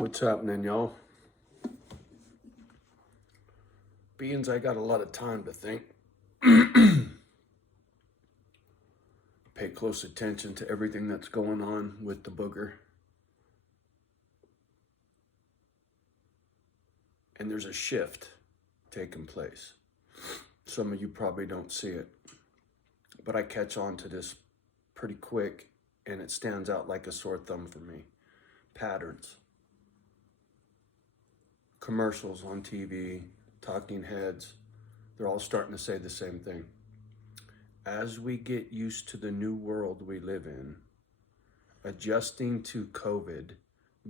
What's happening, y'all? Beans, I got a lot of time to think. Pay close attention to everything that's going on with the booger. And there's a shift taking place. Some of you probably don't see it, but I catch on to this pretty quick, and it stands out like a sore thumb for me. Patterns. Commercials on TV, talking heads, they're all starting to say the same thing. As we get used to the new world we live in, adjusting to COVID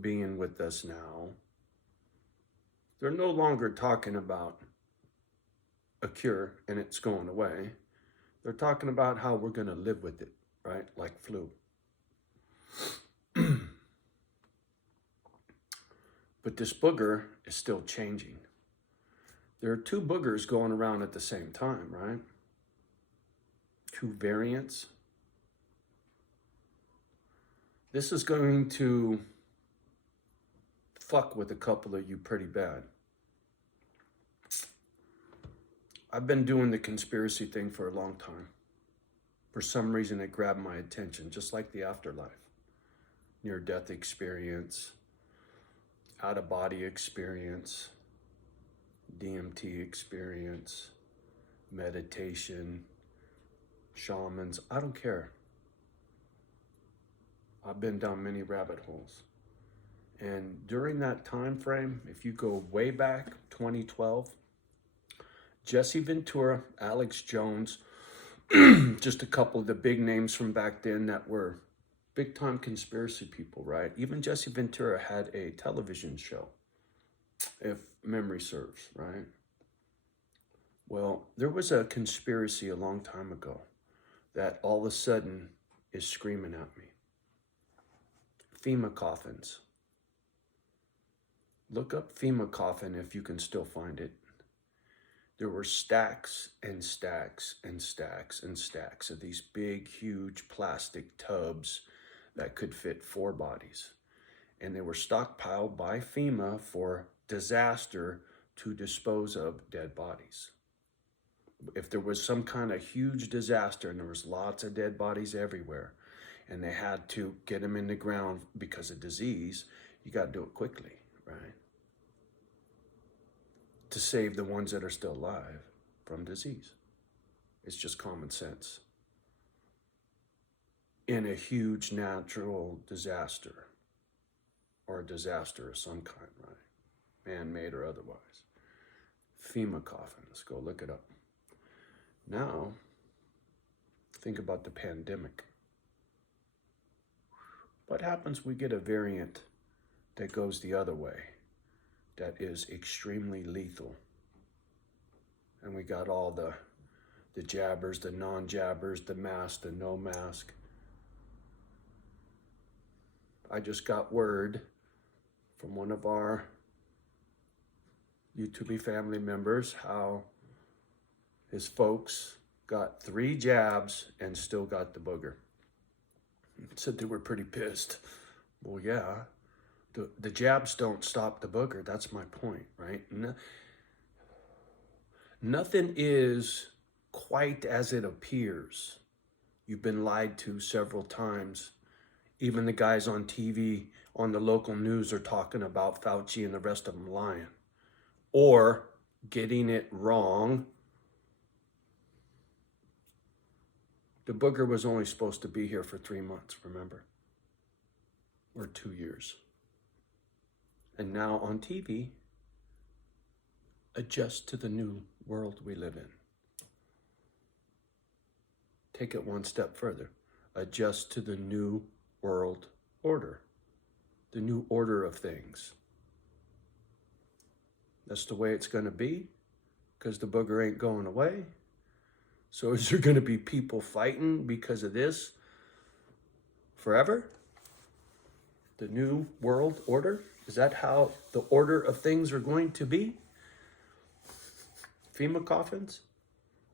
being with us now, they're no longer talking about a cure and it's going away. They're talking about how we're going to live with it, right? Like flu. But this booger is still changing. There are two boogers going around at the same time, right? Two variants. This is going to fuck with a couple of you pretty bad. I've been doing the conspiracy thing for a long time. For some reason, it grabbed my attention, just like the afterlife, near-death experience, out-of-body experience, DMT experience, meditation, shamans. I don't care. I've been down many rabbit holes. And during that time frame, if you go way back, 2012, Jesse Ventura, Alex Jones, just a couple of the big names from back then that were big time conspiracy people, right? Even Jesse Ventura had a television show, if memory serves, right? Well, there was a conspiracy a long time ago that all of a sudden is screaming at me. FEMA coffins. Look up FEMA coffin if you can still find it. There were stacks and stacks and stacks and stacks of these big, huge plastic tubs that could fit 4 bodies. And they were stockpiled by FEMA for disaster to dispose of dead bodies. If there was some kind of huge disaster and there was lots of dead bodies everywhere, and they had to get them in the ground because of disease, you got to do it quickly, right? To save the ones that are still alive from disease. It's just common sense. In a huge natural disaster, or a disaster of some kind, right? Man-made or otherwise. FEMA coffins, go look it up. Now, think about the pandemic. What happens when we get a variant that goes the other way, that is extremely lethal? And we got all the jabbers, the non-jabbers, the mask, the no mask. I just got word from one of our YouTube family members how his folks got 3 jabs and still got the booger. Said they were pretty pissed. Well, yeah, the jabs don't stop the booger. That's my point, right? Nothing is quite as it appears. You've been lied to several times. Even the guys on TV, on the local news, are talking about Fauci and the rest of them lying or getting it wrong. The booger was only supposed to be here for 3 months, remember? Or 2 years. And now on TV, adjust to the new world we live in. Take it one step further. Adjust to the new world order. The new order of things. That's the way it's going to be, because the booger ain't going away. So is there going to be people fighting because of this forever? The new world order? Is that how the order of things are going to be? FEMA coffins?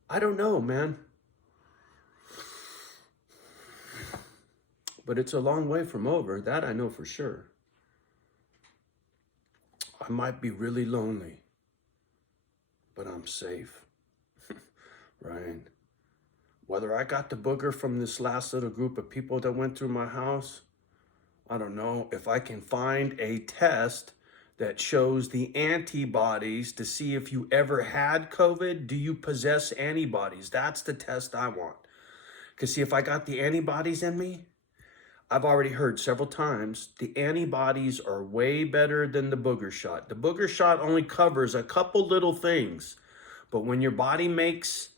I don't know, man. But it's a long way from over. That I know for sure. I might be really lonely, but I'm safe, right? Whether I got the booger from this last little group of people that went through my house, I don't know. If I can find a test that shows the antibodies to see if you ever had COVID, do you possess antibodies? That's the test I want. Because see, if I got the antibodies in me, I've already heard several times, the antibodies are way better than the booger shot. The booger shot only covers a couple little things. But when your body makes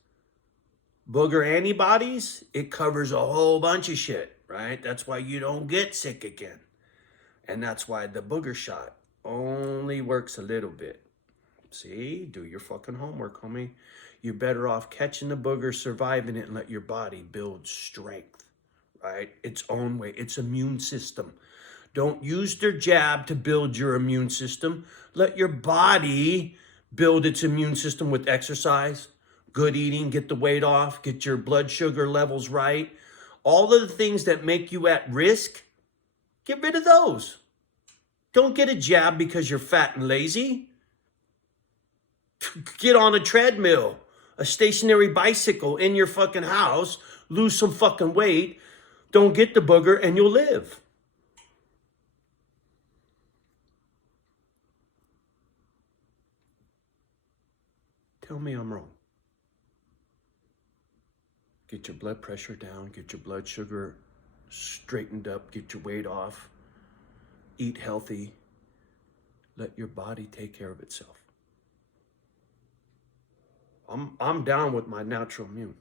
booger antibodies, it covers a whole bunch of shit, right? That's why you don't get sick again. And that's why the booger shot only works a little bit. See, do your fucking homework, homie. You're better off catching the booger, surviving it, and let your body build strength, right? Its own way, its immune system. Don't use their jab to build your immune system. Let your body build its immune system with exercise, good eating, get the weight off, get your blood sugar levels right. All of the things that make you at risk, get rid of those. Don't get a jab because you're fat and lazy. Get on a treadmill, a stationary bicycle in your fucking house, lose some fucking weight, don't get the booger, and you'll live. Tell me I'm wrong. Get your blood pressure down, get your blood sugar straightened up, get your weight off, eat healthy, let your body take care of itself. I'm down with my natural immune.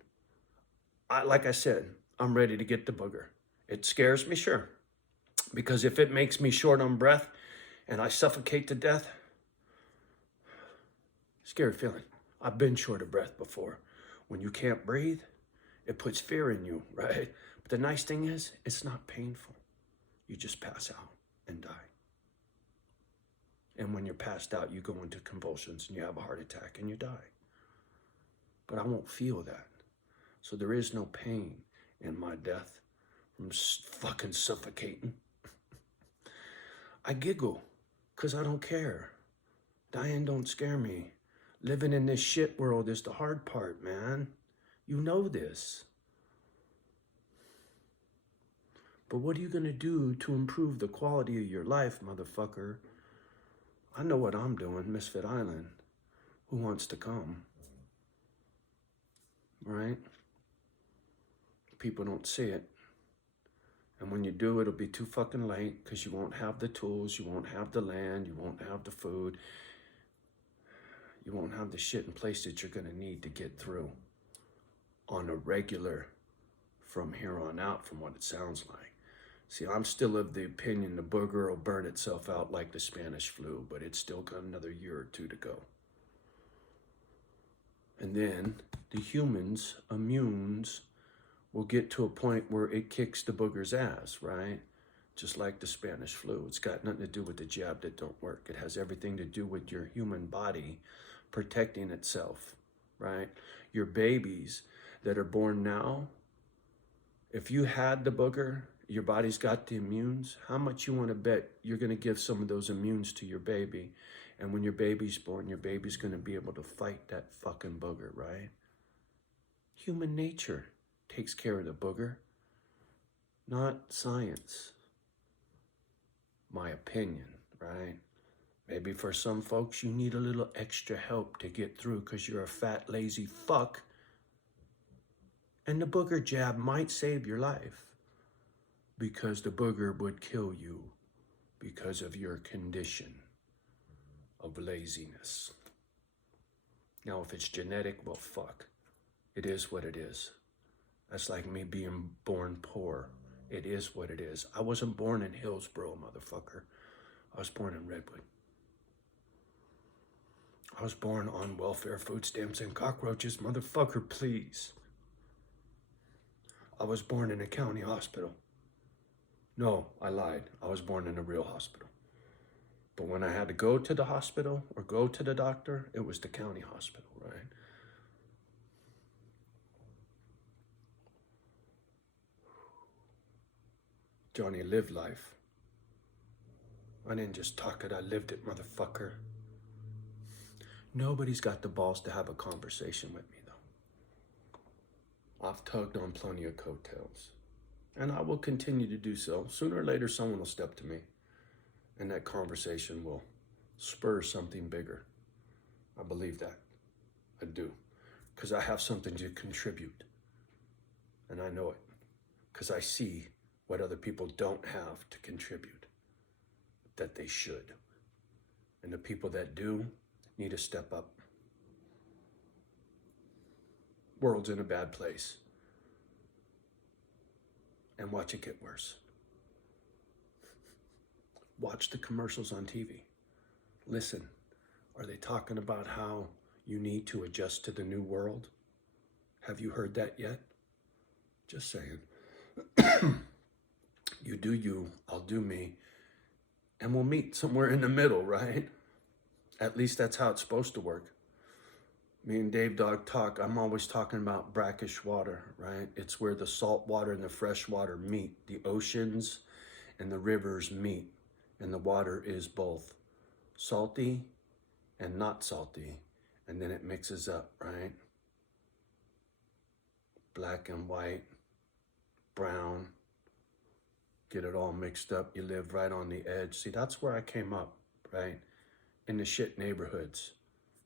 Like I said, I'm ready to get the booger. It scares me, sure, because if it makes me short on breath and I suffocate to death, scary feeling. I've been short of breath before. When you can't breathe, it puts fear in you, right? But the nice thing is, it's not painful. You just pass out and die. And when you're passed out, you go into convulsions and you have a heart attack and you die. But I won't feel that. So there is no pain in my death from fucking suffocating. I giggle because I don't care. Dying don't scare me. Living in this shit world is the hard part, man. You know this. But what are you going to do to improve the quality of your life, motherfucker? I know what I'm doing, Misfit Island. Who wants to come? Right? People don't see it. And when you do, it'll be too fucking late because you won't have the tools, you won't have the land, you won't have the food. You won't have the shit in place that you're going to need to get through on a regular from here on out, from what it sounds like. See, I'm still of the opinion the booger will burn itself out like the Spanish flu, but it's still got another year or two to go. And then the humans, immunes, will get to a point where it kicks the booger's ass, right? Just like the Spanish flu. It's got nothing to do with the jab that don't work. It has everything to do with your human body protecting itself, right? Your babies that are born now, if you had the booger, your body's got the immunes, how much you want to bet you're going to give some of those immunes to your baby? And when your baby's born, your baby's going to be able to fight that fucking booger, right? Human nature takes care of the booger, not science. My opinion, right? Maybe for some folks, you need a little extra help to get through because you're a fat, lazy fuck. And the booger jab might save your life because the booger would kill you because of your condition of laziness. Now, if it's genetic, well, fuck. It is what it is. That's like me being born poor. It is what it is. I wasn't born in Hillsboro, motherfucker. I was born in Redwood. I was born on welfare, food stamps, and cockroaches, motherfucker, please. I was born in a county hospital. No, I lied. I was born in a real hospital. But when I had to go to the hospital or go to the doctor, it was the county hospital, right? Johnny lived life. I didn't just talk it, I lived it, motherfucker. Nobody's got the balls to have a conversation with me, though. I've tugged on plenty of coattails, and I will continue to do so. Sooner or later, someone will step to me, and that conversation will spur something bigger. I believe that. I do. Because I have something to contribute. And I know it. Because I see what other people don't have to contribute that they should. And the people that do need to step up. World's in a bad place. And watch it get worse. Watch the commercials on TV. Listen, are they talking about how you need to adjust to the new world? Have you heard that yet? Just saying. You do you, I'll do me, and we'll meet somewhere in the middle, right? At least that's how it's supposed to work. Me and Dave Dog talk, I'm always talking about brackish water, right? It's where the salt water and the fresh water meet. The oceans and the rivers meet, and the water is both salty and not salty, and then it mixes up, right? Black and white, brown, get it all mixed up. You live right on the edge. See, that's where I came up, right? In the shit neighborhoods.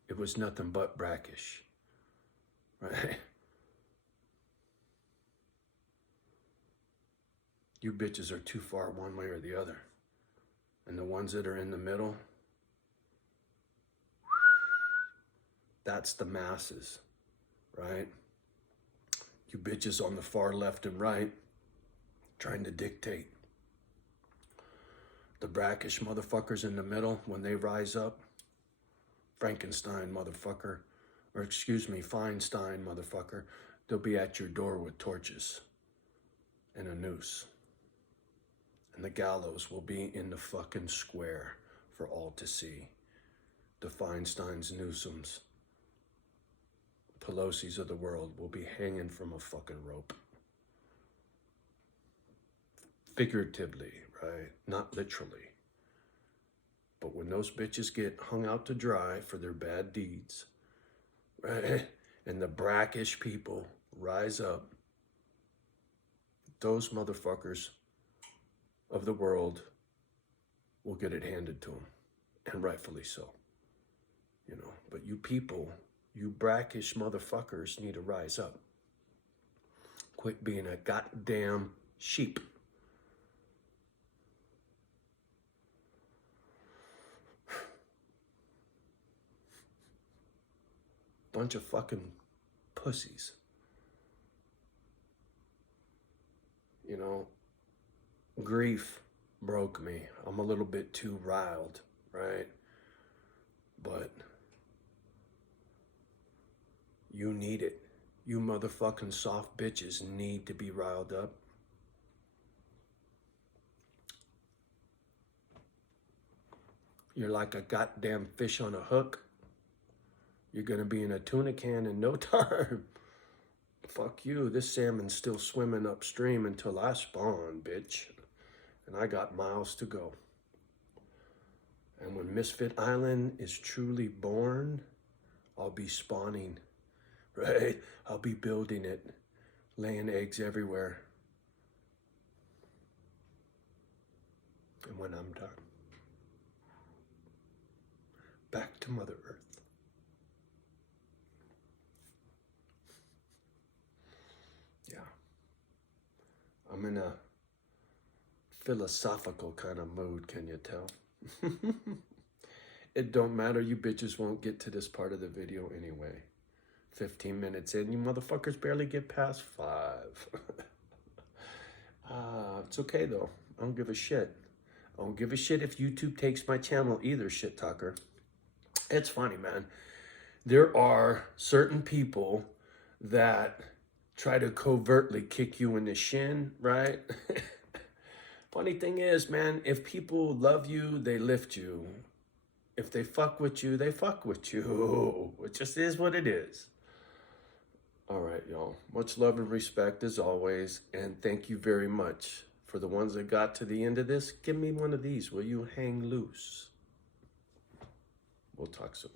It was nothing but brackish, right? You bitches are too far one way or the other. And the ones that are in the middle, that's the masses, right? You bitches on the far left and right trying to dictate. The brackish motherfuckers in the middle, when they rise up, Frankenstein motherfucker, or excuse me, Feinstein motherfucker, they'll be at your door with torches and a noose. And the gallows will be in the fucking square for all to see. The Feinsteins, Newsoms, Pelosi's of the world will be hanging from a fucking rope. Figuratively, right? Not literally. But when those bitches get hung out to dry for their bad deeds, right? And the brackish people rise up, those motherfuckers of the world will get it handed to them. And rightfully so. You know, but you people, you brackish motherfuckers need to rise up. Quit being a goddamn sheep. Bunch of fucking pussies. You know, grief broke me. I'm a little bit too riled, right? But you need it. You motherfucking soft bitches need to be riled up. You're like a goddamn fish on a hook. You're gonna be in a tuna can in no time. Fuck you, this salmon's still swimming upstream until I spawn, bitch. And I got miles to go. And when Misfit Island is truly born, I'll be spawning, right? I'll be building it, laying eggs everywhere. And when I'm done, back to Mother Earth. Yeah. I'm in a philosophical kind of mood, can you tell? It don't matter, you bitches won't get to this part of the video anyway. 15 minutes in, you motherfuckers barely get past 5. It's okay though, I don't give a shit. I don't give a shit if YouTube takes my channel either, shit talker. It's funny, man. There are certain people that try to covertly kick you in the shin, right? Funny thing is, man, if people love you, they lift you. If they fuck with you, they fuck with you. It just is what it is. All right, y'all. Much love and respect as always. And thank you very much For the ones that got to the end of this, give me one of these. Will you hang loose? We'll talk soon.